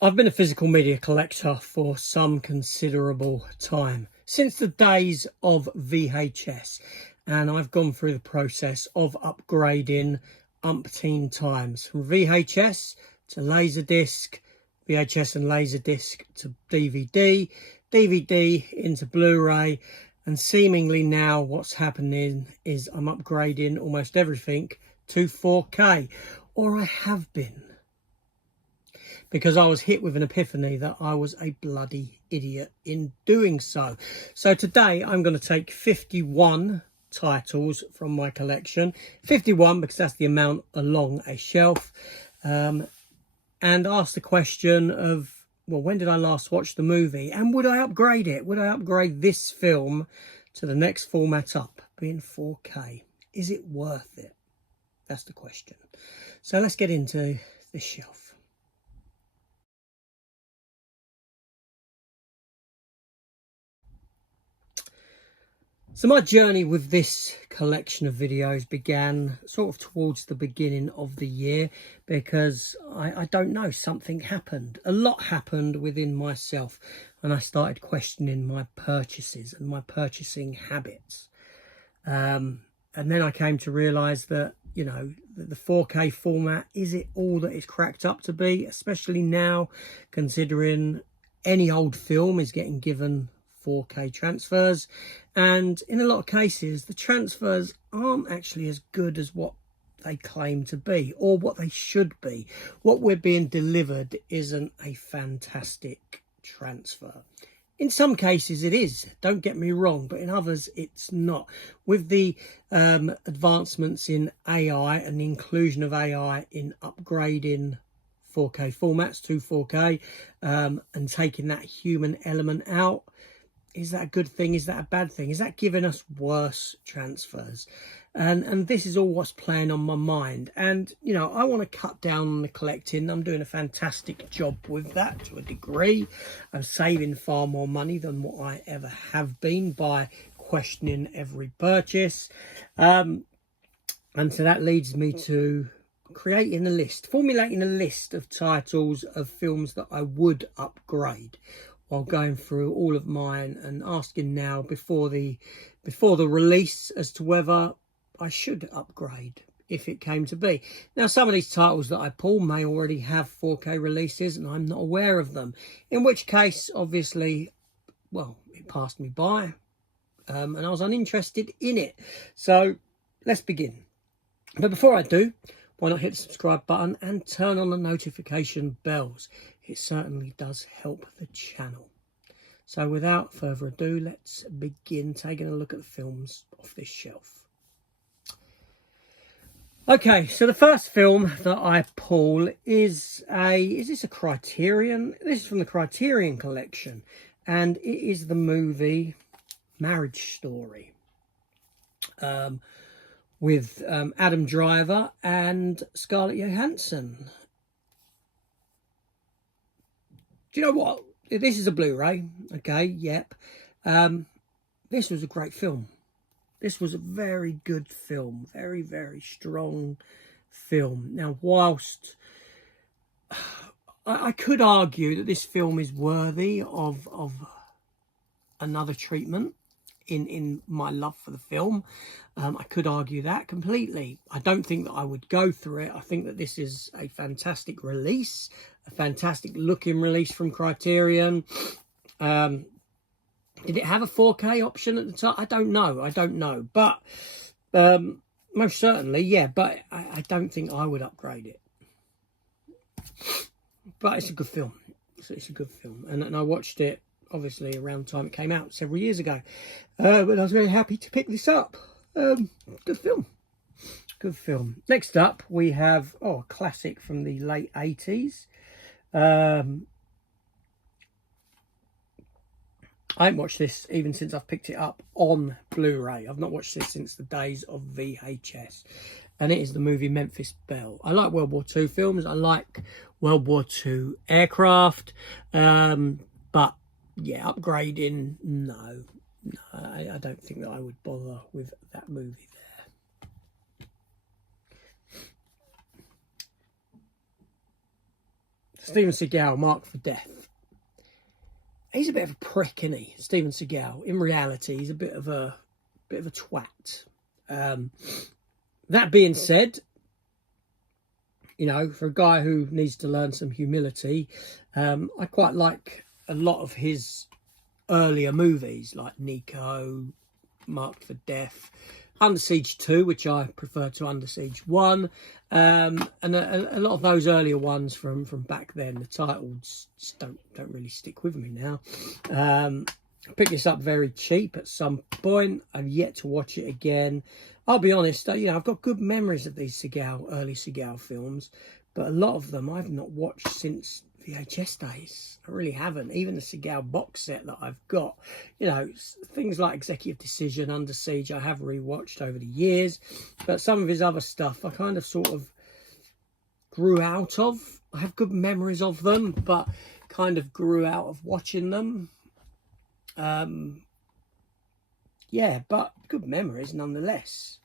I've been a physical media collector for some considerable time, since the days of VHS, and I've gone through the process of upgrading umpteen times, from VHS to Laserdisc, VHS and Laserdisc to DVD, DVD into Blu-ray, and seemingly now what's happening is I'm upgrading almost everything to 4K, or I have been, because I was hit with an epiphany that I was a bloody idiot in doing so. So today I'm going to take 51 titles from my collection, 51 because that's the amount along a shelf, and ask the question of, well, when did I last watch the movie, and would I upgrade it? Would I upgrade this film to the next format up, being 4K? Is it worth it? That's the question. So let's get into this shelf. So my journey with this collection of videos began sort of towards the beginning of the year, because I don't know, something happened. A lot happened within myself, and I started questioning my purchases and my purchasing habits. And then I came to realise that, you know, the 4K format, is it all that it's cracked up to be? Especially now, considering any old film is getting given 4K transfers, and in a lot of cases the transfers aren't actually as good as what they claim to be, or what they should be. What we're being delivered isn't a fantastic transfer. In some cases it is, don't get me wrong, but in others it's not. With the advancements in AI and the inclusion of AI in upgrading 4K formats to 4K, and taking that human element out, is that a good thing? Is that a bad thing? Is that giving us worse transfers? And this is all what's playing on my mind. And, you know, I want to cut down on the collecting. I'm doing a fantastic job with that to a degree. I'm saving far more money than what I ever have been by questioning every purchase. And so that leads me to creating a list, formulating a list of titles of films that I would upgrade, while going through all of mine and asking now before the release as to whether I should upgrade if it came to be. Now, some of these titles that I pull may already have 4K releases and I'm not aware of them, in which case, obviously, well, it passed me by, and I was uninterested in it. So let's begin. But before I do, why not hit the subscribe button and turn on the notification bells? It certainly does help the channel. So without further ado, let's begin taking a look at the films off this shelf. Okay, so the first film that I pull is this a Criterion? This is from the Criterion collection, and it is the movie Marriage Story, with Adam Driver and Scarlett Johansson. Do you know what? This is a Blu-ray. Okay, yep. This was a great film. This was a very good film. Very, very strong film. Now, whilst I could argue that this film is worthy of another treatment in my love for the film, I could argue that completely. I don't think that I would go through it. I think that this is a fantastic release, a fantastic looking release from Criterion. Did it have a 4K option at the time? I don't know. But most certainly, yeah. But I don't think I would upgrade it. But it's a good film. It's a good film. And I watched it, obviously, around the time it came out several years ago. But I was very happy to pick this up. Good film. Good film. Next up, we have, a classic from the late 80s. I haven't watched this even since I've picked it up on Blu-ray. I've not watched this since the days of VHS. And it is the movie Memphis Belle. I like World War II films. I like World War II aircraft. But, yeah, upgrading, no. I don't think that I would bother with that movie there. Steven Seagal, Marked for Death. He's a bit of a prick, isn't he? Steven Seagal. In reality, he's a bit of a twat. That being said, you know, for a guy who needs to learn some humility, I quite like a lot of his earlier movies, like Nico, Marked for Death, Under Siege 2, which I prefer to Under Siege 1, and a lot of those earlier ones from back then. The titles just don't really stick with me now. I picked this up very cheap at some point. I've yet to watch it again. I'll be honest, you know, I've got good memories of these early Seagal films, but a lot of them I've not watched since VHS days. I really haven't. Even the Seagal box set that I've got, you know, things like Executive Decision, Under Siege, I have rewatched over the years, but some of his other stuff I kind of sort of grew out of. I have good memories of them, but kind of grew out of watching them. Yeah, but good memories nonetheless.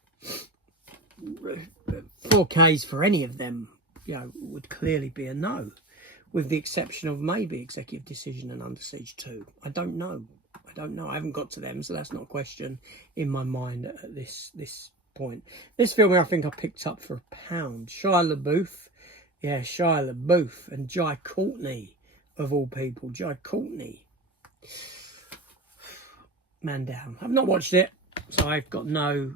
4Ks for any of them, you know, would clearly be a no, with the exception of maybe Executive Decision and Under Siege 2. I don't know. I haven't got to them, so that's not a question in my mind at this point. This film I think I picked up for £1. Shia LaBeouf. Yeah, Shia LaBeouf and Jai Courtney, of all people. Jai Courtney. Man down. I've not watched it, so I've got no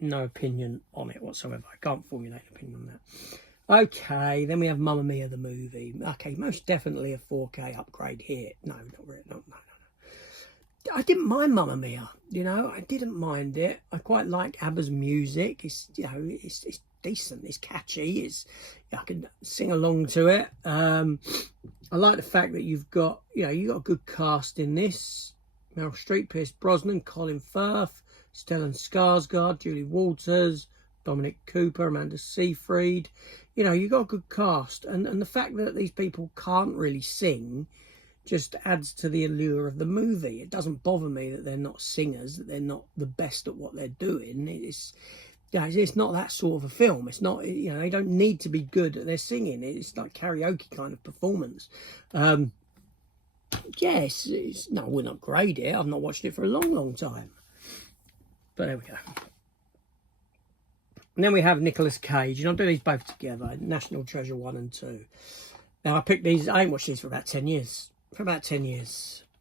opinion on it whatsoever. I can't formulate an opinion on that. Okay, then we have Mamma Mia the movie. Okay, most definitely a 4K upgrade here. No, not really. No. I didn't mind Mamma Mia. You know, I didn't mind it. I quite like ABBA's music. It's, you know, it's decent. It's catchy. I can sing along to it. I like the fact that you've got a good cast in this. Meryl Streep, Pierce Brosnan, Colin Firth, Stellan Skarsgård, Julie Walters, Dominic Cooper, Amanda Seyfried. You know, you got a good cast. And the fact that these people can't really sing just adds to the allure of the movie. It doesn't bother me that they're not singers, that they're not the best at what they're doing. It's not that sort of a film. It's not, you know, they don't need to be good at their singing. It's like karaoke kind of performance. Yes, no, I wouldn't upgrade it. I've not watched it for a long time. But there we go. And then we have Nicolas Cage, and I'll do these both together. National Treasure 1 and 2. Now, I picked these, I ain't watched these for about 10 years.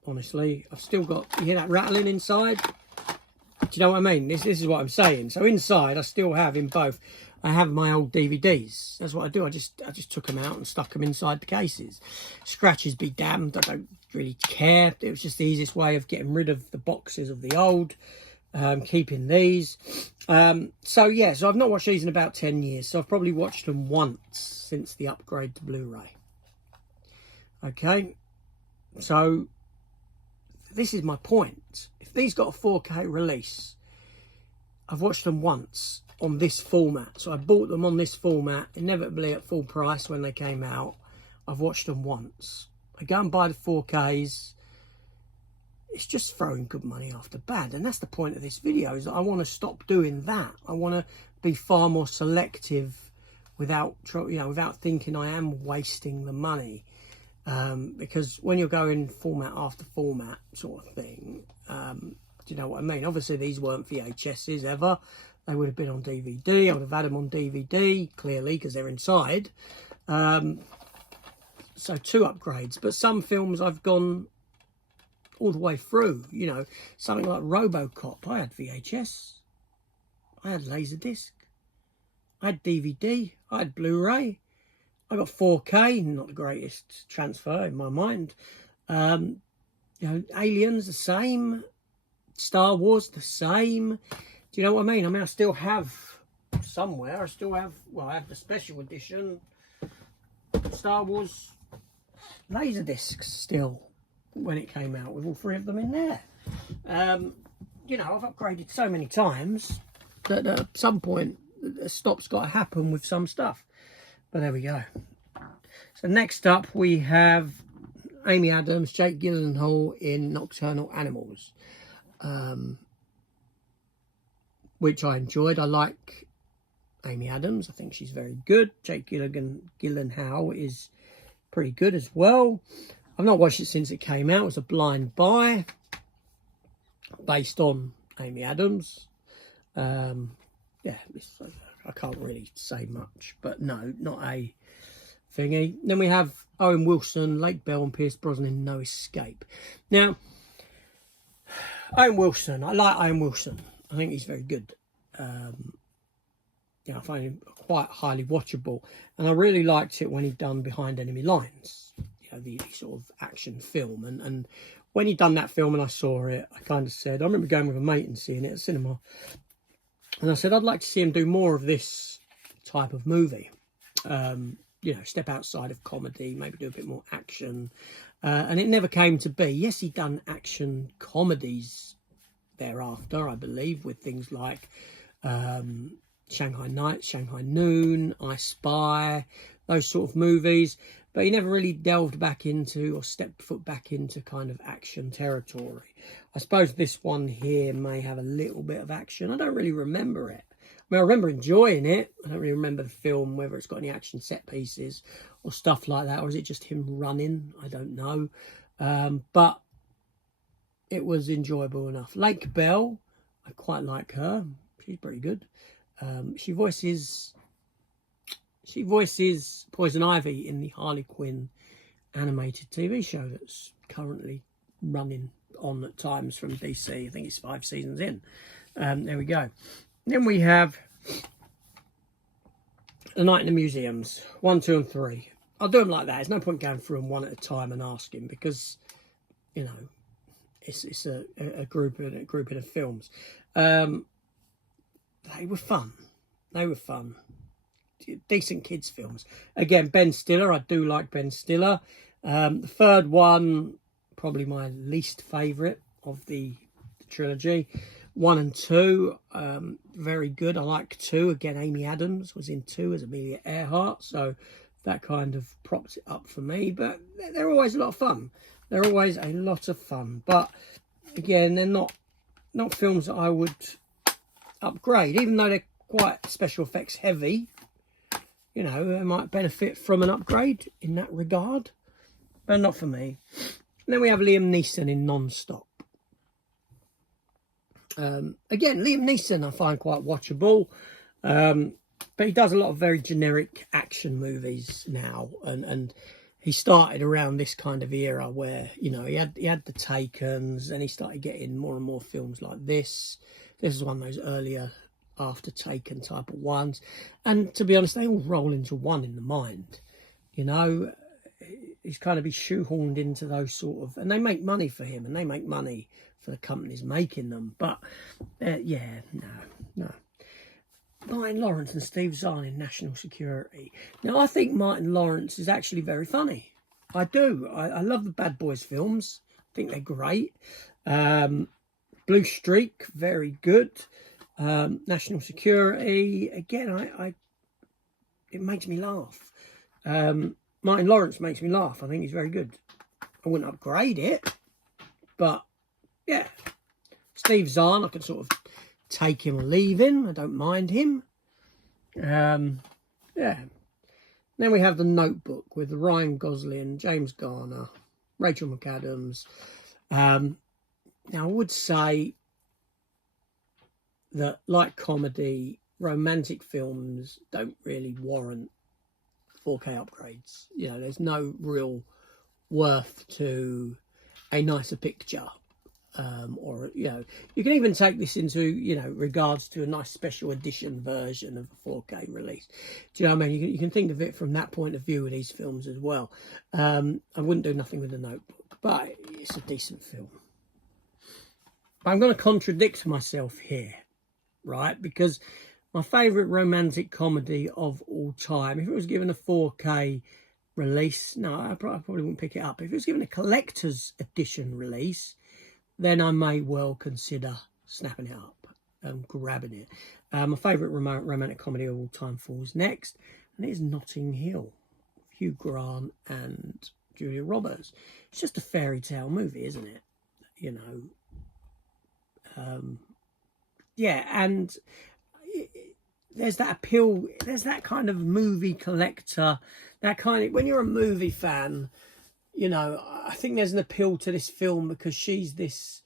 Honestly. I've still got, you hear that rattling inside? Do you know what I mean? This is what I'm saying. So inside, I still have in both. I have my old DVDs. That's what I do. I just took them out and stuck them inside the cases. Scratches be damned. I don't really care. It was just the easiest way of getting rid of the boxes of the old, keeping these. So I've not watched these in about 10 years. So I've probably watched them once since the upgrade to Blu-ray. Okay. So this is my point. If these got a 4K release, I've watched them once on this format. So I bought them on this format, inevitably at full price when they came out. I've watched them once. I go and buy the 4Ks. It's just throwing good money after bad. And that's the point of this video, is that I want to stop doing that. I want to be far more selective without thinking I am wasting the money. Because when you're going format after format sort of thing, do you know what I mean? Obviously, these weren't VHSs ever. They would have been on DVD. I would have had them on DVD, clearly, because they're inside. So 2 upgrades. But some films I've gone all the way through. You know, something like RoboCop. I had VHS. I had Laserdisc. I had DVD. I had Blu-ray. I got 4K. Not the greatest transfer in my mind. You know, Aliens, the same. Star Wars, the same. Do you know what I mean? I still have somewhere. I have the special edition Star Wars Laserdiscs still when it came out, with all 3 of them in there. You know, I've upgraded so many times that at some point a stop's got to happen with some stuff. But there we go. So next up we have Amy Adams, Jake Gyllenhaal in Nocturnal Animals. Which I enjoyed. I like Amy Adams. I think she's very good. Jake Gyllenhaal is pretty good as well. I've not watched it since it came out. It was a blind buy based on Amy Adams. Yeah, I can't really say much, but no, not a thingy. Then we have Owen Wilson, Lake Bell and Pierce Brosnan, No Escape. Now, Owen Wilson, I like Owen Wilson. I think he's very good. I find him quite highly watchable. And I really liked it when he'd done Behind Enemy Lines, the sort of action film. And when he'd done that film and I saw it, I kind of said, I remember going with a mate and seeing it at cinema. And I said, I'd like to see him do more of this type of movie. Step outside of comedy, maybe do a bit more action. And it never came to be. Yes, he'd done action comedies thereafter, I believe, with things like Shanghai Nights, Shanghai Noon, I Spy, those sort of movies. But he never really delved back into or stepped foot back into kind of action territory. I suppose this one here may have a little bit of action. I don't really remember it. I mean, I remember enjoying it. I don't really remember the film, whether it's got any action set pieces or stuff like that, or is it just him running? I don't know. But it was enjoyable enough. Lake Bell, I quite like her. She's pretty good. She voices Poison Ivy in the Harley Quinn animated TV show that's currently running on at times from DC. I think it's 5 seasons in. There we go. Then we have A Night in the Museums, 1, 2 and 3. I'll do them like that. There's no point going through them one at a time and asking, because, it's a grouping of films. They were fun. Decent kids films. Again, Ben Stiller. I do like Ben Stiller. The third one, probably my least favourite of the trilogy. 1 and 2, very good. I like 2. Again, Amy Adams was in 2 as Amelia Earhart, so that kind of props it up for me. But they're always a lot of fun. But again, they're not films that I would upgrade, even though they're quite special effects heavy. They might benefit from an upgrade in that regard, but not for me. And then we have Liam Neeson in Non-Stop. Again, Liam Neeson I find quite watchable, but he does a lot of very generic action movies now, and he started around this kind of era where he had the Takens, and he started getting more and more films like this. This is one of those earlier after Taken type of ones, and to be honest, they all roll into one in the mind. He's kind of be shoehorned into those sort of, and they make money for him, and they make money for the companies making them. But no. Martin Lawrence and Steve Zahn in National Security. Now, I think Martin Lawrence is actually very funny. I do. I love the Bad Boys films. I think they're great. Blue Streak, very good. National Security, again, it makes me laugh. Martin Lawrence makes me laugh. I think he's very good. I wouldn't upgrade it, but yeah. Steve Zahn, I can sort of take him or leave him. I don't mind him. Yeah. Then we have The Notebook with Ryan Gosling, James Garner, Rachel McAdams. Now, I would say that, like comedy, romantic films don't really warrant 4K upgrades. There's no real worth to a nicer picture. Or you can even take this into regards to a nice special edition version of a 4K release. Do you know what I mean? You can think of it from that point of view with these films as well. I wouldn't do nothing with The Notebook, but it's a decent film. But I'm going to contradict myself here, right? Because my favourite romantic comedy of all time, if it was given a 4K release, no, I probably wouldn't pick it up. If it was given a collector's edition release, then I may well consider snapping it up and grabbing it. My favourite romantic comedy of all time falls next, and it is Notting Hill. Hugh Grant and Julia Roberts. It's just a fairy tale movie, isn't it? Yeah, and there's that appeal, there's that kind of movie collector, that kind of, when you're a movie fan, you know, I think there's an appeal to this film because she's this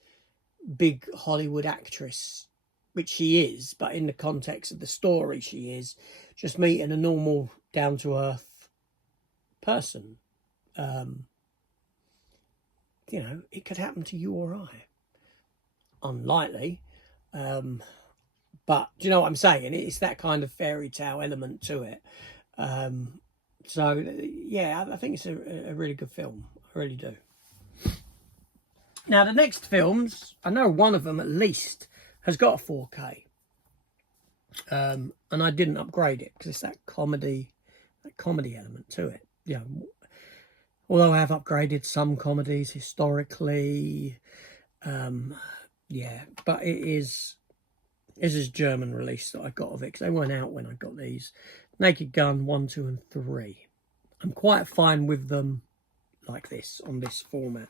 big Hollywood actress, which she is, but in the context of the story, she is just meeting a normal, down-to-earth person. You know, it could happen to you or I. Unlikely. But do you know what I'm saying? It's that kind of fairy tale element to it. So, yeah, I think it's a really good film. I really do. Now, the next films, I know one of them at least has got a 4K. And I didn't upgrade it because it's that comedy element to it. You know, although I have upgraded some comedies historically, yeah, but this is German release that I got of it because they weren't out when I got these. Naked Gun 1, 2 and 3. I'm quite fine with them like this, on this format.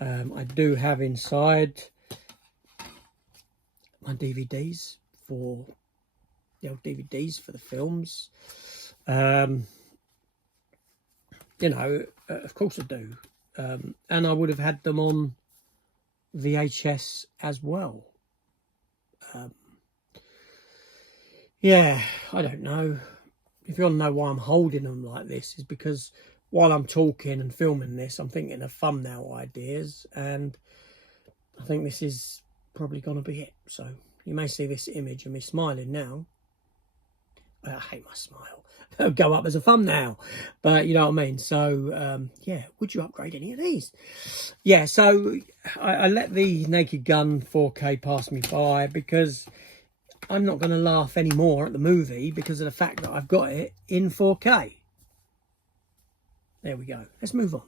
I do have inside my DVDs for the films. You know, of course I do. And I would have had them on VHS as well. Yeah, I don't know. If you want to know why I'm holding them like this, is because while I'm talking and filming this, I'm thinking of thumbnail ideas, and I think this is probably going to be it. So you may see this image of me smiling now. I hate my smile. It'll go up as a thumbnail, but you know what I mean. So yeah, would you upgrade any of these? Yeah, so I let the Naked Gun 4K pass me by because I'm not going to laugh anymore at the movie because of the fact that I've got it in 4K. There we go. Let's move on.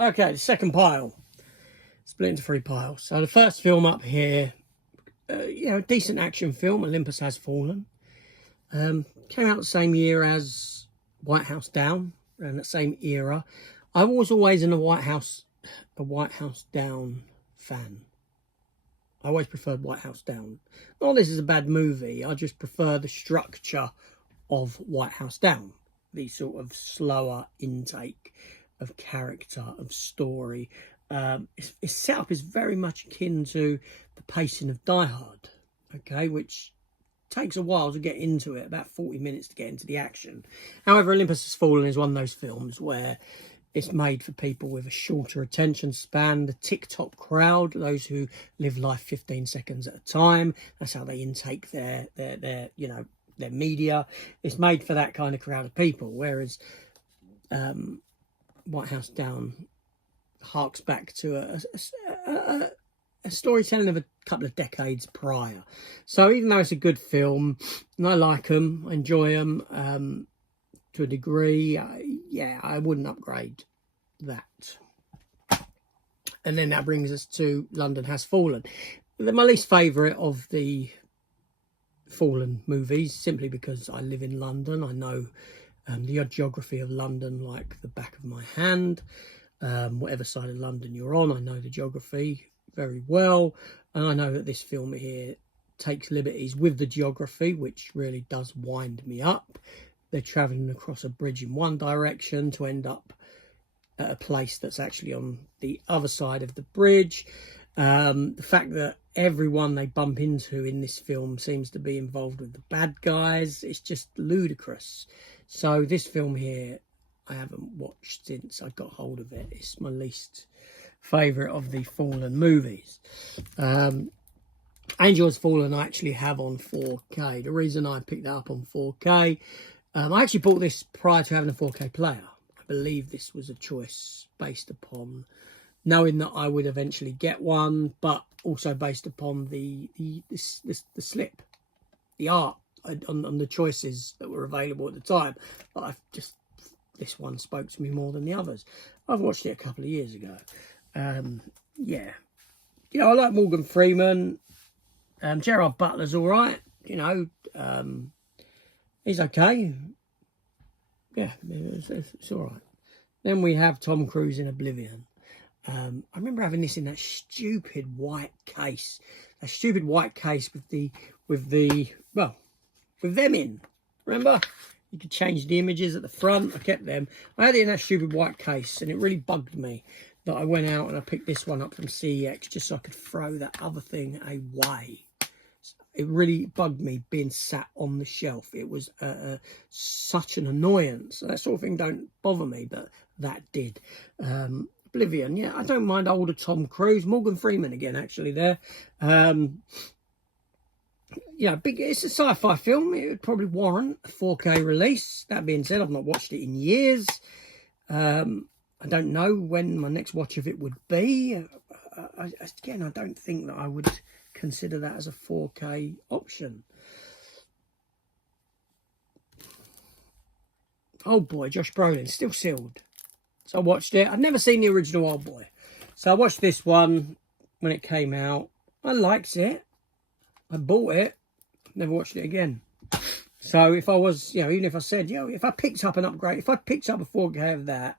Okay, the second pile. Split into 3 piles. So the first film up here, you know, a decent action film, Olympus Has Fallen. Came out the same year as White House Down, around that same era. I was always a White House Down fan. I always preferred White House Down. Not this is a bad movie, I just prefer the structure of White House Down. The sort of slower intake of character, of story. Its setup is very much akin to the pacing of Die Hard, okay, which takes a while to get into it, about 40 minutes to get into the action. However, Olympus Has Fallen is one of those films where it's made for people with a shorter attention span, the TikTok crowd, those who live life 15 seconds at a time. That's how they intake their you know, their media. It's made for that kind of crowd of people, whereas White House Down harks back to a storytelling of a couple of decades prior. So even though it's a good film, and I like them, I enjoy them to a degree, yeah, I wouldn't upgrade that. And then that brings us to London Has Fallen. They're my least favourite of the Fallen movies, simply because I live in London. I know the geography of London like the back of my hand. Whatever side of London you're on, I know the geography very well, and I know that this film here takes liberties with the geography, which really does wind me up. They're travelling across a bridge in one direction to end up at a place that's actually on the other side of the bridge. The fact that everyone they bump into in this film seems to be involved with the bad guys, it's just ludicrous. So this film here, I haven't watched since I got hold of it. It's my least favourite of the Fallen movies. Angel Has Fallen I actually have on 4K. The reason I picked that up on 4K, I actually bought this prior to having a 4K player. I believe this was a choice based upon knowing that I would eventually get one, but also based upon the slip, the art, on the choices that were available at the time. But this one spoke to me more than the others. I've watched it a couple of years ago. Yeah, you know, I like Morgan Freeman. Gerard Butler's all right. You know, he's okay. Yeah, it's all right. Then we have Tom Cruise in Oblivion. I remember having this in that stupid white case. A stupid white case with them in. Remember? You could change the images at the front. I kept them. I had it in that stupid white case, and it really bugged me that I went out and I picked this one up from CEX just so I could throw that other thing away. It really bugged me being sat on the shelf. It was such an annoyance. That sort of thing don't bother me, but that did. Oblivion, yeah, I don't mind older Tom Cruise. Morgan Freeman again, actually, there. Yeah, it's a sci-fi film. It would probably warrant a 4K release. That being said, I've not watched it in years. I don't know when my next watch of it would be. Again, I don't think that I would consider that as a 4K option. Old Boy, Josh Brolin, still sealed. So I watched it. I've never seen the original Old Boy. So I watched this one when it came out. I liked it. I bought it. Never watched it again. So if I was, even if I said, if I picked up an upgrade, if I picked up a 4K of that,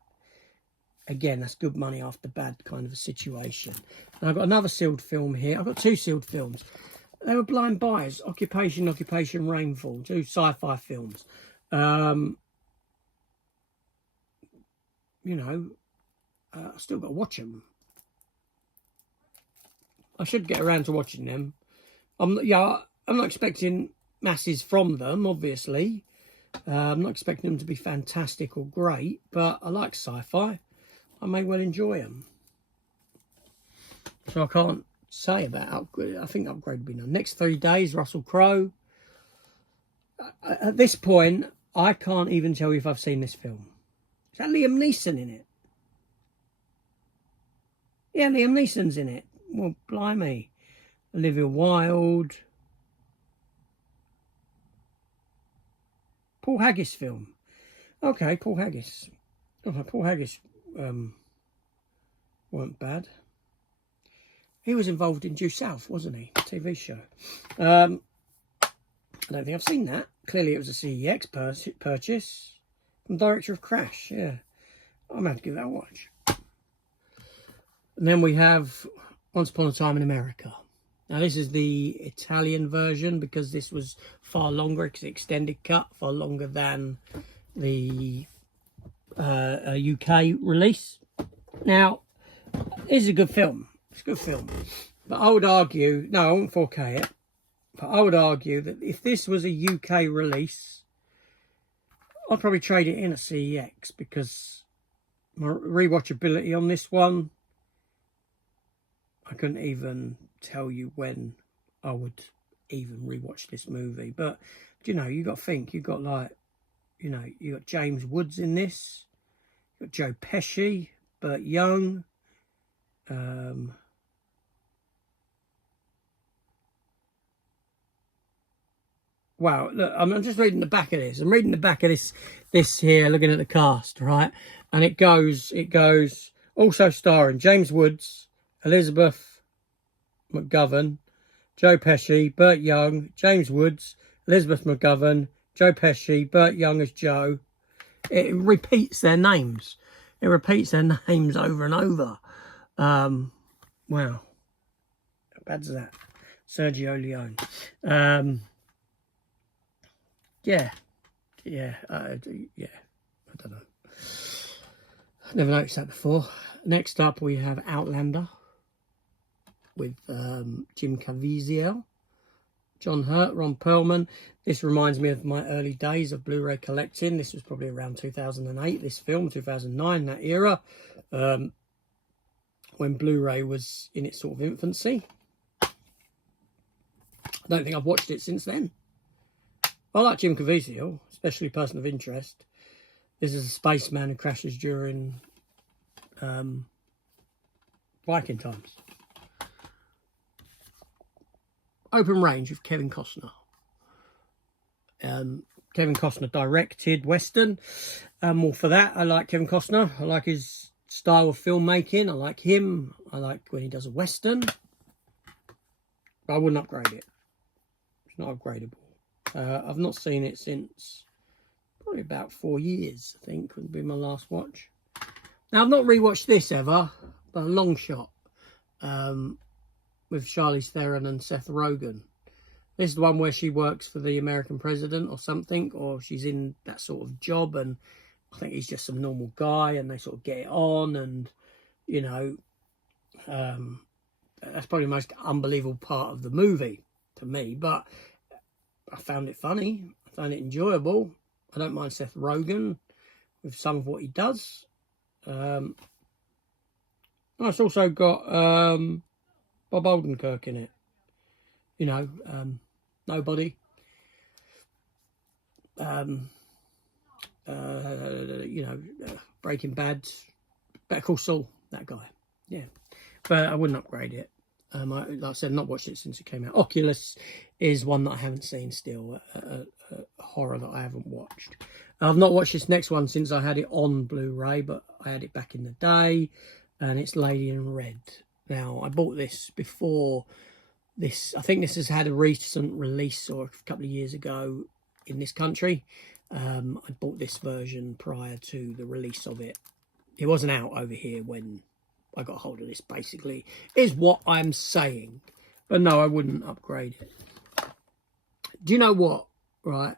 again, that's good money after bad kind of a situation. And I've got another sealed film here. I've got two sealed films. They were blind buys. Occupation, Rainfall. Two sci-fi films. I still got to watch them. I should get around to watching them. I'm not expecting masses from them, obviously. I'm not expecting them to be fantastic or great, but I like sci-fi. I may well enjoy them. So I can't say about upgrade. I think upgrade will be done. Next 3 days, Russell Crowe. At this point, I can't even tell you if I've seen this film. Is that Liam Neeson in it? Yeah, Liam Neeson's in it. Well, blimey. Olivia Wilde. Paul Haggis film. Okay, Paul Haggis. Oh, Paul Haggis weren't bad. He was involved in Due South, wasn't he? TV show. I don't think I've seen that. Clearly it was a CEX purchase. From director of Crash, yeah. I'm going to give that a watch. And then we have Once Upon a Time in America. Now this is the Italian version because this was far longer. It's extended cut, far longer than the UK release. Now, this is a good film. It's a good film. But I would argue, no, I won't 4K it. But I would argue that if this was a UK release, I'd probably trade it in at CEX because my rewatchability on this one, I couldn't even tell you when I would even rewatch this movie. But, you got to think, you got you got James Woods in this, you got Joe Pesci, Burt Young, wow, look, I'm just reading the back of this. I'm reading the back of this here, looking at the cast, right? And it goes, also starring James Woods, Elizabeth McGovern, Joe Pesci, Burt Young, James Woods, Elizabeth McGovern, Joe Pesci, Burt Young as Joe. It repeats their names. It repeats their names over and over. Wow. How bad is that? Sergio Leone. Yeah. I don't know. I've never noticed that before. Next up, we have Outlander with Jim Caviezel, John Hurt, Ron Perlman. This reminds me of my early days of Blu-ray collecting. This was probably around 2008, this film, 2009, that era, when Blu-ray was in its sort of infancy. I don't think I've watched it since then. I like Jim Caviezel, especially Person of Interest. This is a spaceman who crashes during Viking times. Open Range with Kevin Costner. Kevin Costner directed Western. More for that. I like Kevin Costner. I like his style of filmmaking. I like him. I like when he does a Western. But I wouldn't upgrade it. It's not upgradable. I've not seen it since probably about 4 years, I think, would be my last watch. Now, I've not rewatched this ever, Long Shot, with Charlize Theron and Seth Rogen. This is the one where she works for the American president or something, or she's in that sort of job, and I think he's just some normal guy, and they sort of get it on, and, you know, that's probably the most unbelievable part of the movie to me, but I found it funny. I found it enjoyable. I don't mind Seth Rogen with some of what he does. It's also got Bob Odenkirk in it. You know, Nobody. Breaking Bad, Better Call Saul, that guy. Yeah, but I wouldn't upgrade it. Like I said, I've not watched it since it came out. Oculus is one that I haven't seen still, a horror that I haven't watched. I've not watched this next one since I had it on Blu-ray, but I had it back in the day, and it's Lady in Red. Now, I bought this before this. I think this has had a recent release, or a couple of years ago in this country. I bought this version prior to the release of it. It wasn't out over here when I got hold of this, basically, is what I'm saying. But no, I wouldn't upgrade it. Do you know what? Right.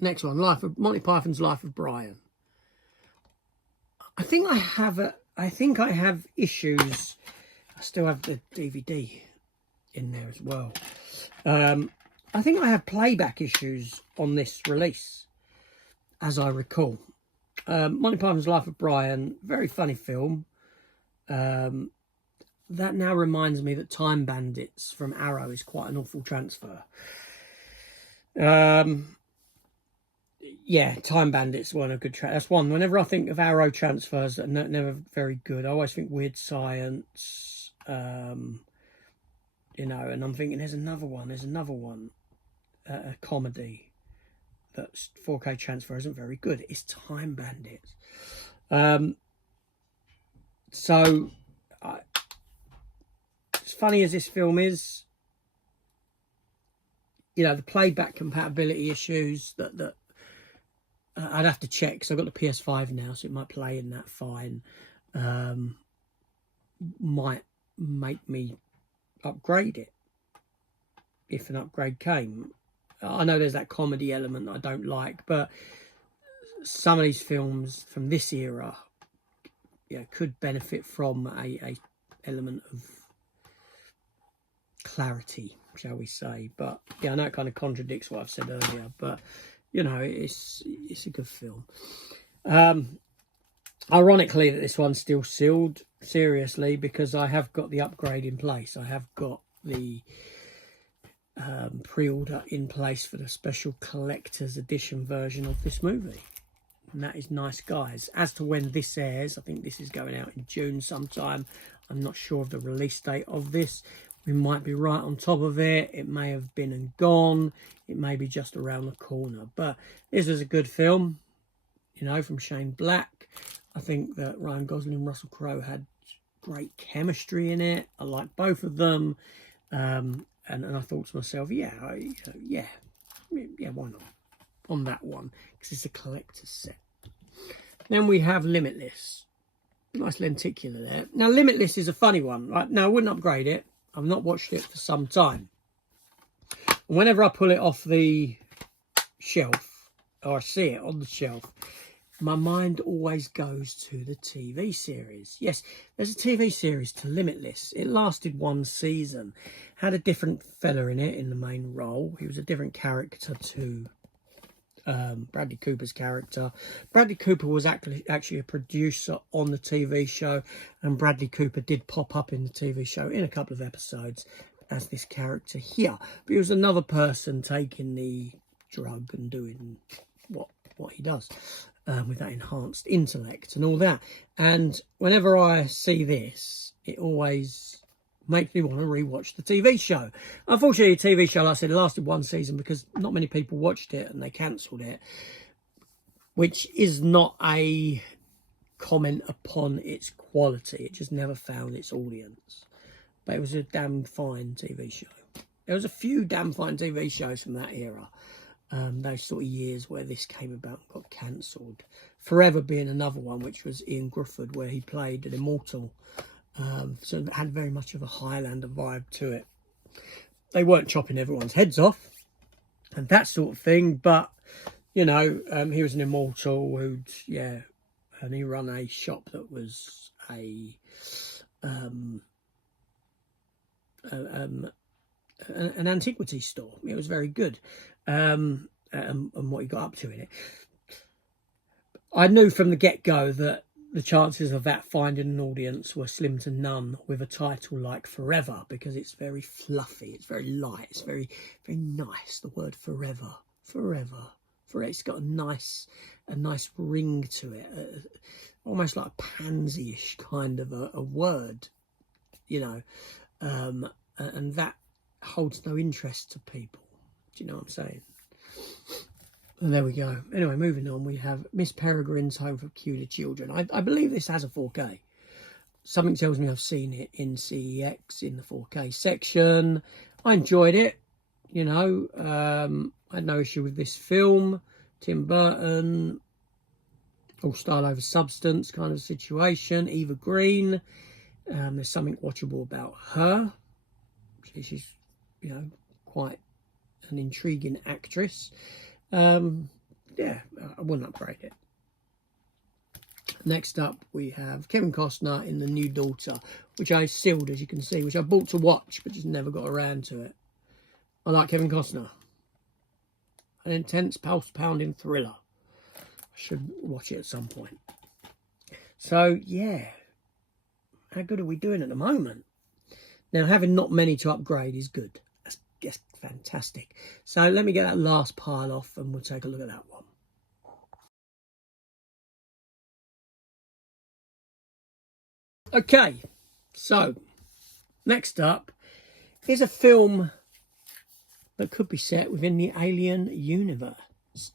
Next one, Monty Python's Life of Brian. I think I have issues. I still have the DVD in there as well. I think I have playback issues on this release, as I recall. Monty Python's Life of Brian, very funny film. That now reminds me that Time Bandits from Arrow is quite an awful transfer. Yeah, Time Bandits weren't a good that's one. Whenever I think of Arrow transfers that are never very good, I always think Weird Science, you know, and I'm thinking there's another one, a comedy that's 4K transfer isn't very good. It's Time Bandits. So, as funny as this film is, you know, the playback compatibility issues that I'd have to check, because I've got the PS5 now, so it might play in that fine. Might make me upgrade it if an upgrade came. I know there's that comedy element that I don't like, but some of these films from this era, yeah, could benefit from a element of clarity, shall we say. But yeah, I know it kind of contradicts what I've said earlier, but you know, it's a good film. Ironically that this one's still sealed, seriously, because I have got the upgrade in place. I have got the pre-order in place for the special collector's edition version of this movie. And that is nice, guys. As to when this airs, I think this is going out in June sometime. I'm not sure of the release date of this. We might be right on top of it. It may have been and gone. It may be just around the corner. But this was a good film, you know, from Shane Black. I think that Ryan Gosling and Russell Crowe had great chemistry in it. I like both of them. And I thought to myself, yeah, why not? On that one, because it's a collector's set. Then we have Limitless. Nice lenticular there. Now, Limitless is a funny one. Right? Now, I wouldn't upgrade it. I've not watched it for some time. And whenever I pull it off the shelf, or I see it on the shelf, my mind always goes to the TV series. Yes, there's a TV series to Limitless. It lasted one season. Had a different fella in it in the main role. He was a different character to Bradley Cooper's character. Bradley Cooper was actually a producer on the TV show, and Bradley Cooper did pop up in the TV show in a couple of episodes as this character here. But he was another person taking the drug and doing what he does with that enhanced intellect and all that. And whenever I see this, it always makes me want to rewatch the TV show. Unfortunately, the TV show, like I said, lasted one season because not many people watched it and they cancelled it, which is not a comment upon its quality. It just never found its audience. But it was a damn fine TV show. There was a few damn fine TV shows from that era. Those sort of years where this came about and got cancelled. Forever being another one, which was Ian Grufford, where he played an immortal So it had very much of a Highlander vibe to it. They weren't chopping everyone's heads off and that sort of thing, but you know, he was an immortal who'd, yeah, and he ran a shop that was an antiquity store. It was very good, and what he got up to in it. I knew from the get-go that the chances of that finding an audience were slim to none with a title like Forever, because it's very fluffy, it's very light, it's very, very nice. The word forever, forever. It's got a nice ring to it, almost like a pansy-ish kind of a word, you know, and that holds no interest to people. Do you know what I'm saying? And there we go. Anyway, moving on, we have Miss Peregrine's Home for Peculiar Children. I believe this has a 4K. Something tells me I've seen it in CEX in the 4K section. I enjoyed it, you know. I had no issue with this film. Tim Burton, all style over substance kind of situation. Eva Green, there's something watchable about her. She's, you know, quite an intriguing actress. Yeah, I wouldn't upgrade it. Next up, we have Kevin Costner in The New Daughter, which I sealed, as you can see, which I bought to watch, but just never got around to it. I like Kevin Costner. An intense, pulse-pounding thriller. I should watch it at some point. So, yeah. How good are we doing at the moment? Now, having not many to upgrade is good. That's fantastic. So, let me get that last pile off and we'll take a look at that one. Okay, so next up is a film that could be set within the Alien universe.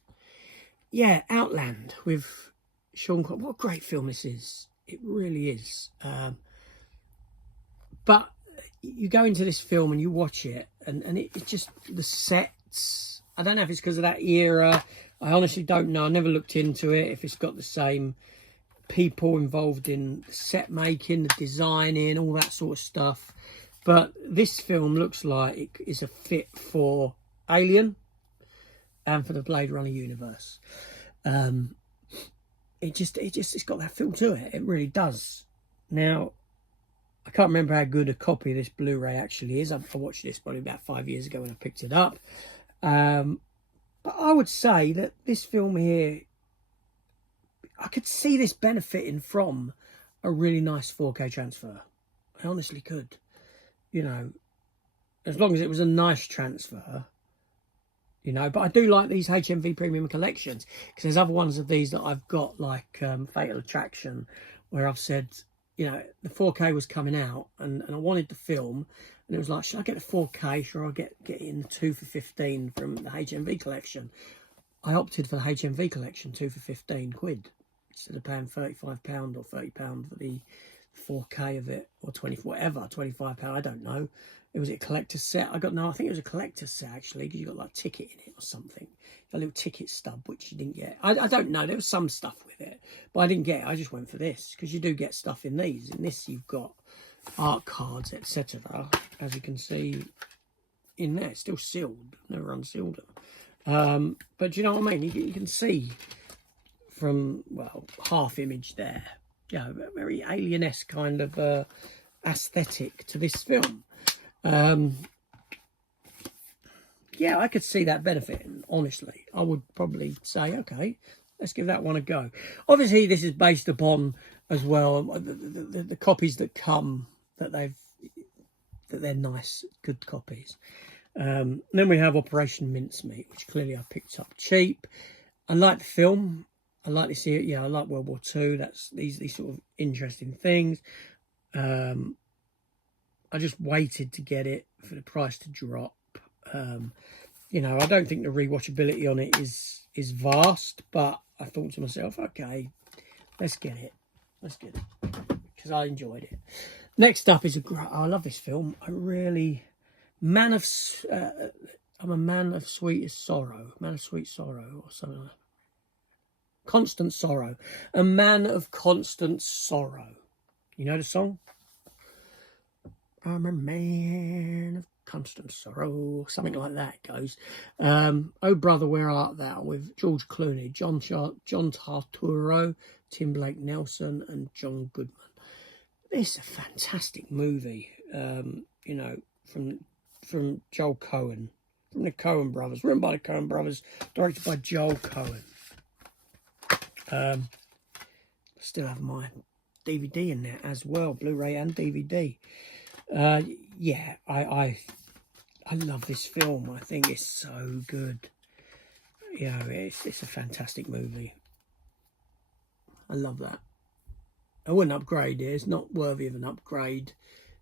Yeah, Outland with Sean Connery. What a great film this is. It really is. But you go into this film and you watch it and it's just the sets. I don't know if it's because of that era. I honestly don't know. I never looked into it, if it's got the same people involved in set making, the designing, all that sort of stuff. But this film looks like it is a fit for Alien and for the Blade Runner universe. It's got that feel to it. It really does. Now, I can't remember how good a copy of this Blu-ray actually is. I watched this probably about 5 years ago when I picked it up. But I would say that this film here, I could see this benefiting from a really nice 4K transfer. I honestly could. You know, as long as it was a nice transfer, you know. But I do like these HMV Premium Collections, because there's other ones of these that I've got, like Fatal Attraction, where I've said, you know, the 4K was coming out and I wanted the film, and it was like, should I get the 4K? Sure, I'll get it in the 2 for 15 from the HMV collection. I opted for the HMV collection, 2 for 15 quid. Instead of paying £35 or £30 for the 4K of it, or 20, whatever, £25, I don't know. It was a collector's set. I think it was a collector's set actually, because you got like ticket in it or something, a little ticket stub which you didn't get. I don't know. There was some stuff with it, but I didn't get it. I just went for this because you do get stuff in these. In this, you've got art cards, etc. As you can see in there, it's still sealed. Never unsealed them. But you know what I mean? You can see from, well, half image there, you know, a very alien-esque kind of aesthetic to this film. Yeah, I could see that benefiting, honestly. I would probably say, okay, let's give that one a go. Obviously, this is based upon, as well, the copies that come, that they're nice, good copies. Then we have Operation Mincemeat, which clearly I picked up cheap. I like the film. I like to see it. Yeah, I like World War II. That's these sort of interesting things. I just waited to get it for the price to drop. You know, I don't think the rewatchability on it is vast, but I thought to myself, okay, let's get it. Let's get it, because I enjoyed it. Next up is I love this film. I'm a man of sweet sorrow, or something like that. Constant Sorrow. A Man of Constant Sorrow. You know the song? I'm a man of constant sorrow, something like that it goes. Oh Brother, Where Art Thou, with George Clooney, John Turturro, Tim Blake Nelson, and John Goodman. It's a fantastic movie, you know, from Joel Cohen, from the Coen brothers, written by the Coen brothers, directed by Joel Cohen. Still have my DVD in there as well, Blu-ray and DVD. Yeah, I love this film. I think it's so good. You know, it's a fantastic movie. I love that. I wouldn't upgrade it. It's not worthy of an upgrade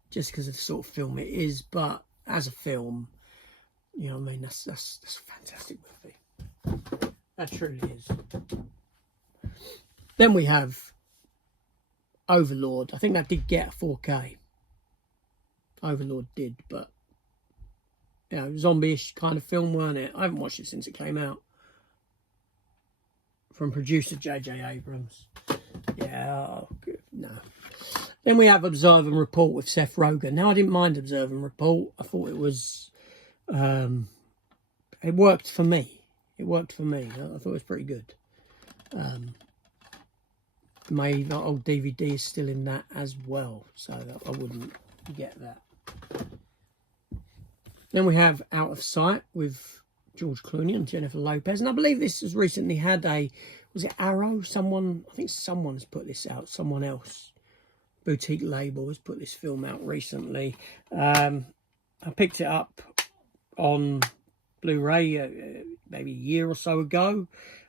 just because of the sort of film it is. But as a film, you know what I mean? That's a fantastic movie. That truly is. Then we have Overlord. I think that did get a 4K. Overlord did, but you know, zombie-ish kind of film, weren't it? I haven't watched it since it came out. From producer J.J. Abrams. Yeah, no. Then we have Observe and Report with Seth Rogen. Now, I didn't mind Observe and Report. I thought it was... it worked for me. It worked for me. I thought it was pretty good. My old DVD is still in that as well, so I wouldn't get that. Then we have Out of Sight with George Clooney and Jennifer Lopez, and I believe this has recently had a, was it Arrow? I think someone's put this out, someone else, boutique label has put this film out recently. I picked it up on Blu-ray maybe a year or so ago.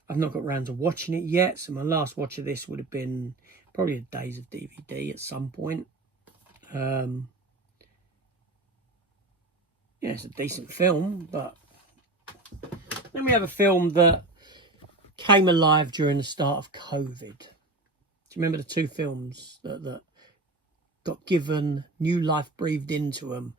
I've not got around to watching it yet, so my last watch of this would have been probably the days of DVD at some point. Yeah, it's a decent film, but then we have a film that came alive during the start of COVID. Do you remember the two films that got given new life breathed into them?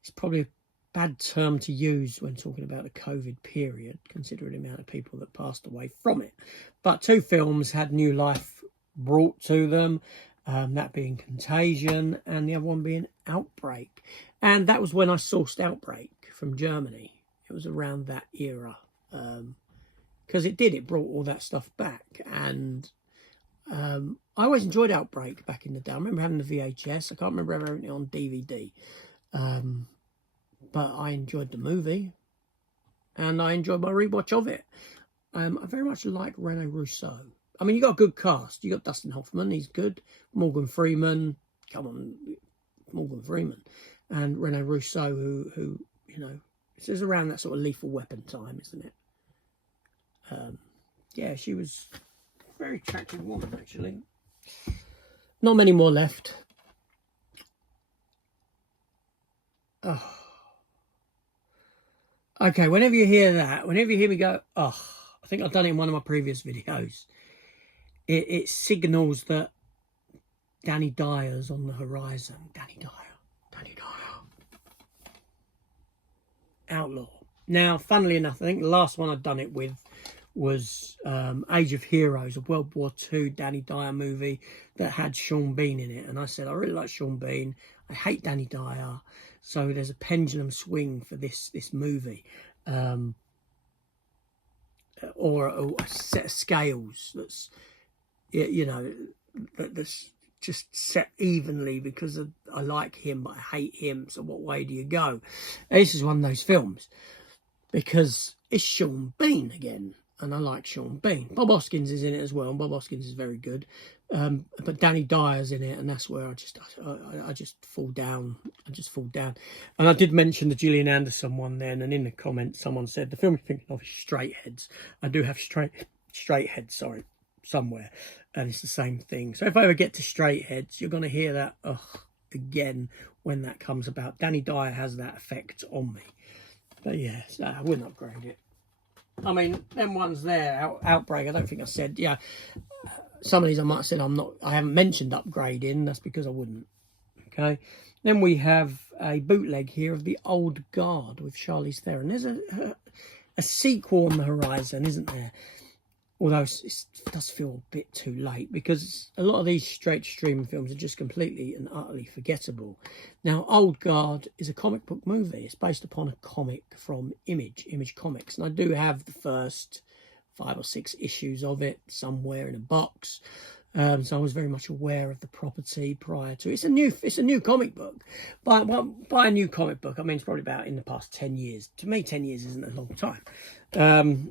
It's probably a bad term to use when talking about the COVID period, considering the amount of people that passed away from it. But two films had new life brought to them, that being Contagion and the other one being Outbreak. And that was when I sourced Outbreak from Germany. It was around that era. Because it brought all that stuff back. And I always enjoyed Outbreak back in the day. I remember having the VHS. I can't remember ever having it on DVD. But I enjoyed the movie, and I enjoyed my rewatch of it. I very much like Rene Russo. I mean, you got a good cast. You got Dustin Hoffman, he's good. Morgan Freeman, come on, Morgan Freeman, and Rene Russo, who you know, this is around that sort of Lethal Weapon time, isn't it? Yeah, she was a very attractive woman, actually. Not many more left. Oh. Okay, whenever you hear that, whenever you hear me go, oh, I think I've done it in one of my previous videos. It signals that Danny Dyer's on the horizon. Danny Dyer. Outlaw. Now, funnily enough, I think the last one I'd done it with was Age of Heroes, a World War II Danny Dyer movie that had Sean Bean in it. And I said, I really like Sean Bean. I hate Danny Dyer. So there's a pendulum swing for this movie, or a set of scales that's, you know, that's just set evenly because I like him but I hate him. So what way do you go? And this is one of those films because it's Sean Bean again, and I like Sean Bean. Bob Hoskins is in it as well, and Bob Hoskins is very good. But Danny Dyer's in it, and that's where I just fall down. And I did mention the Gillian Anderson one then, and in the comments someone said the film you're thinking of is Straight Heads. I do have Straight Heads, sorry, somewhere, and it's the same thing. So if I ever get to Straight Heads, you're going to hear that again when that comes about. Danny Dyer has that effect on me. But yeah, so I wouldn't upgrade it. I mean, them ones there, Outbreak, I don't think I said, yeah. Some of these I might have said I haven't mentioned upgrading. That's because I wouldn't. Okay. Then we have a bootleg here of The Old Guard with Charlize Theron. There's a sequel on the horizon, isn't there? although it does feel a bit too late, because a lot of these straight streaming films are just completely and utterly forgettable. Now, Old Guard is a comic book movie. It's based upon a comic from Image Comics, and I do have the first 5 or 6 issues of it somewhere in a box. So I was very much aware of the property prior to. It's a new comic book. By a new comic book, I mean it's probably about in the past 10 years. To me, 10 years isn't a long time.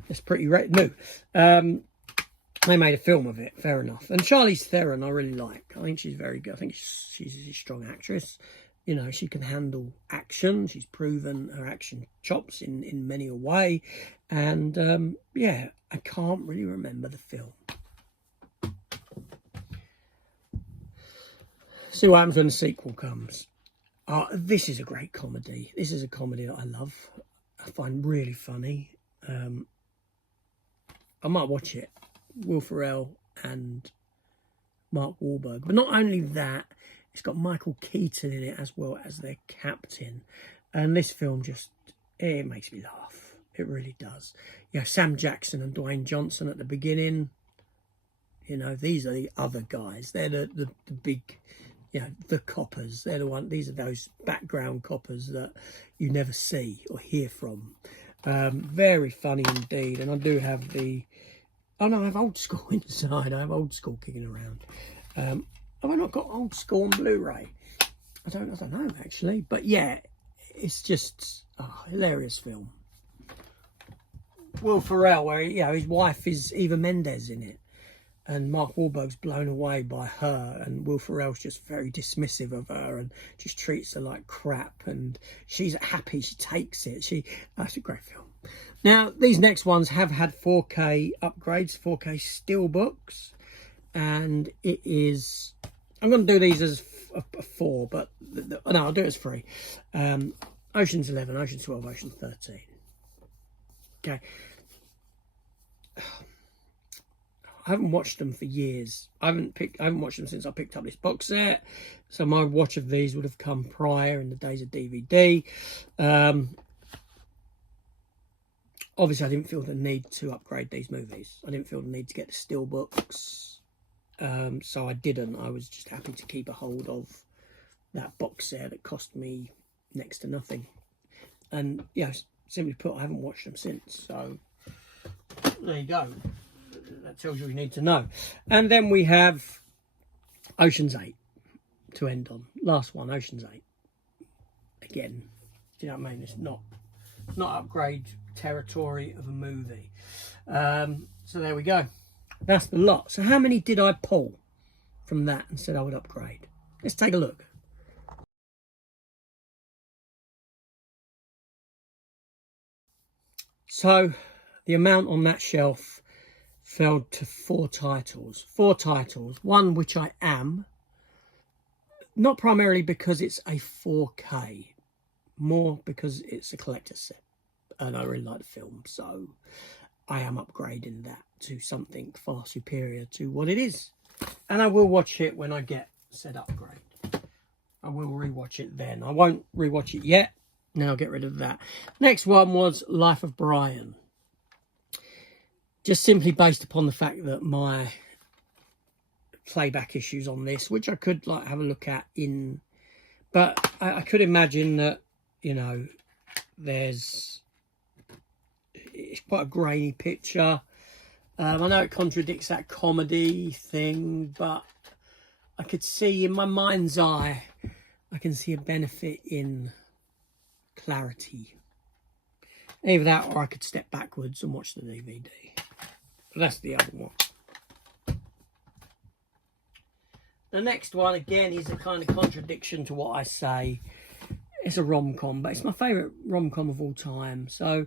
It's pretty new. They made a film of it, fair enough. And Charlize Theron, I really like. I think she's very good. I think she's a strong actress. You know, she can handle action. She's proven her action chops in many a way. And yeah, I can't really remember the film. See what happens when the sequel comes. This is a great comedy. This is a comedy that I love. I find really funny. I might watch it. Will Ferrell and Mark Wahlberg. But not only that, it's got Michael Keaton in it as well as their captain. And this film it makes me laugh. It really does. You know, Sam Jackson and Dwayne Johnson at the beginning. You know, these are the other guys. They're the big, you know, the coppers. They're the one. These are those background coppers that you never see or hear from. Very funny indeed. And I do have the... Oh no, I have Old School inside. I have Old School kicking around. Have I not got Old School on Blu-ray? I don't know actually. But yeah, it's just a hilarious film. Will Ferrell, where his wife is Eva Mendes in it, and Mark Wahlberg's blown away by her, and Will Ferrell's just very dismissive of her and just treats her like crap, and she's happy, she takes it. That's a great film. Now, these next ones have had 4K upgrades, 4K steelbooks, and it is... I'm going to do these as a 4, but... no, I'll do it as 3. Ocean's 11, Ocean's 12, Ocean's 13. Okay. I haven't watched them for years. I haven't watched them since I picked up this box set. So my watch of these would have come prior in the days of DVD. Obviously, I didn't feel the need to upgrade these movies. I didn't feel the need to get the steelbooks. So I didn't. I was just happy to keep a hold of that box set that cost me next to nothing. And, yeah, simply put, I haven't watched them since. So, there you go. That tells you what you need to know. And then we have Ocean's 8 to end on. Last one, Ocean's 8. Again, do you know what I mean? It's not upgrade territory of a movie. So there we go. That's the lot. So how many did I pull from that and said I would upgrade? Let's take a look. So the amount on that shelf fell to 4 titles. 4 titles. One which I am. Not primarily because it's a 4K. More because it's a collector's set. And I really like the film. So I am upgrading that to something far superior to what it is. And I will watch it when I get said upgrade. I will rewatch it then. I won't rewatch it yet. Now I'll get rid of that. Next one was Life of Brian. Just simply based upon the fact that my playback issues on this, which I could have a look at in... But I could imagine that, you know, it's quite a grainy picture. I know it contradicts that comedy thing, but I could see in my mind's eye, I can see a benefit in clarity. Either that or I could step backwards and watch the DVD. But that's the other one. The next one, again, is a kind of contradiction to what I say. It's a rom-com, but it's my favourite rom-com of all time. So,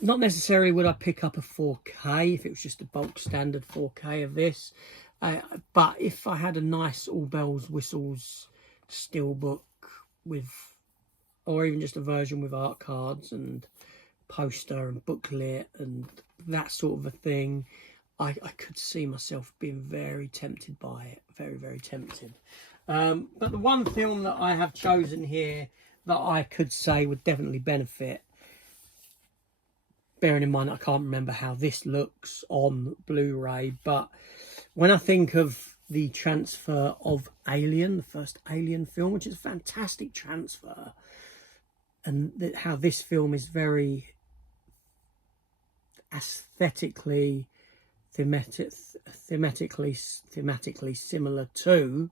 not necessarily would I pick up a 4K if it was just a bulk standard 4K of this. But if I had a nice all bells, whistles steelbook with... or even just a version with art cards and poster and booklet and that sort of a thing, I could see myself being very tempted by it. Very, very tempted. But the one film that I have chosen here that I could say would definitely benefit bearing in mind I can't remember how this looks on Blu-ray, but when I think of the transfer of Alien, the first Alien film, which is a fantastic transfer, and how this film is very aesthetically, thematically similar to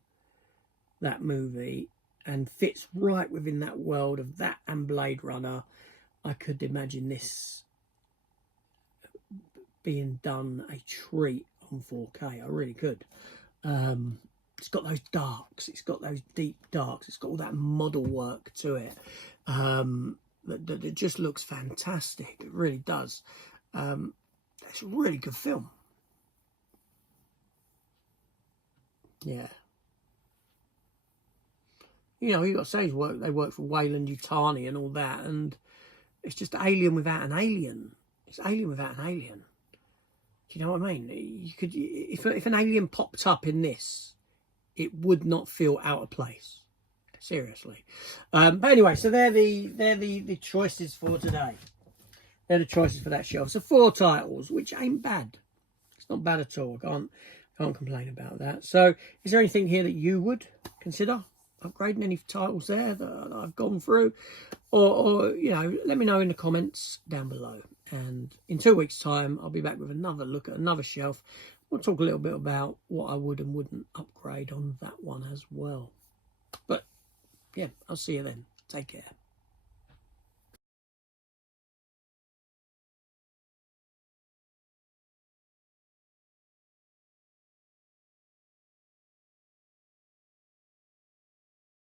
that movie, and fits right within that world of that and Blade Runner, I could imagine this being done a treat on 4K. I really could. It's got those darks, it's got those deep darks, it's got all that model work to it. That just looks fantastic. It really does. It's a really good film. Yeah. You know, you got to say they work for Weyland-Yutani and all that, and it's just Alien without an alien. It's Alien without an alien. Do you know what I mean? You could, if an alien popped up in this, it would not feel out of place. Seriously. But anyway, so they're the choices for today. They're the choices for that shelf. So 4 titles, which ain't bad. It's not bad at all. I can't complain about that. So is there anything here that you would consider upgrading? Any titles there that I've gone through? Or you know, let me know in the comments down below. And in 2 weeks' time, I'll be back with another look at another shelf. We'll talk a little bit about what I would and wouldn't upgrade on that one as well. But yeah, I'll see you then. Take care.